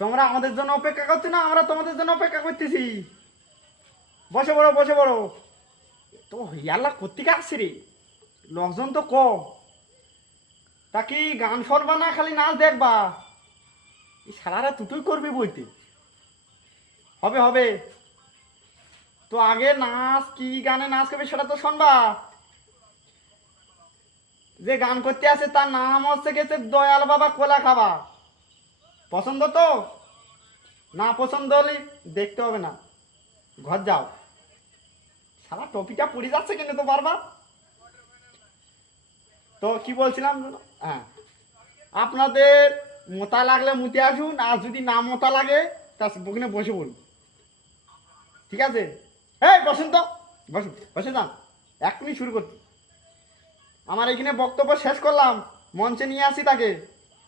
তোমরা আমাদের জন্য অপেক্ষা করছো না, আমরা তোমাদের জন্য অপেক্ষা করতেছি। বসে পড়ো বসে পড়ো। তো ইয়াল্লা কোত্থেকে আসছে রে, লোকজন তো কম। তা কি গান শুনবা না খালি নাচ দেখবা? এই সারারা তুই করবি বইতে। হবে হবে। তো আগে নাচ, কি গানে নাচ করবে সেটা তো শুনবা। যে গান করতে আসে তার নাম হচ্ছে গেছে দয়াল বাবা কোলা খাবা। পছন্দ তো? না পছন্দ হলে দেখতে হবে না, ঘর যাও। সারা টপিকটা পড়ে যাচ্ছে কিন্তু তো বারবার। তো কি বলছিলাম যেন? হ্যাঁ, আপনাদের মোতা লাগলে মুতে আসুন, আর যদি না মোতা লাগে তা ওখানে বসে পড়ুন, ঠিক আছে? এই বসেন তো, বসুন, বসে যান। এক্ষুনি শুরু করতে আমার এখানে বক্তব্য শেষ করলাম, মঞ্চে নিয়ে আসি তাকে।